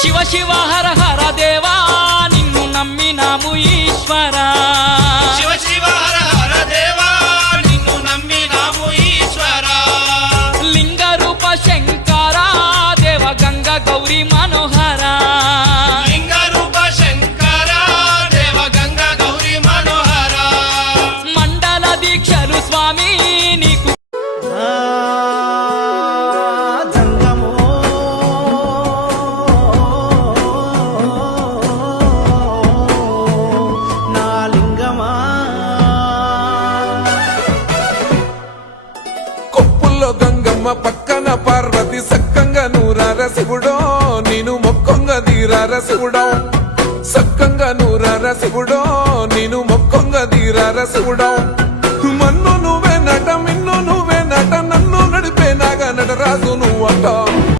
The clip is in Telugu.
శివ శివ హర హర దేవా నిన్ను నమ్మినాము ఈశ్వరా. కొప్పుల్లో గంగమ్మ పక్కన పార్వతి సక్కంగా నూరార శివుడో నేను మొక్కొంగ దీరార శివుడో. సక్కంగా నూరార శివుడో నేను మొక్కొంగ దీరార శివుడో.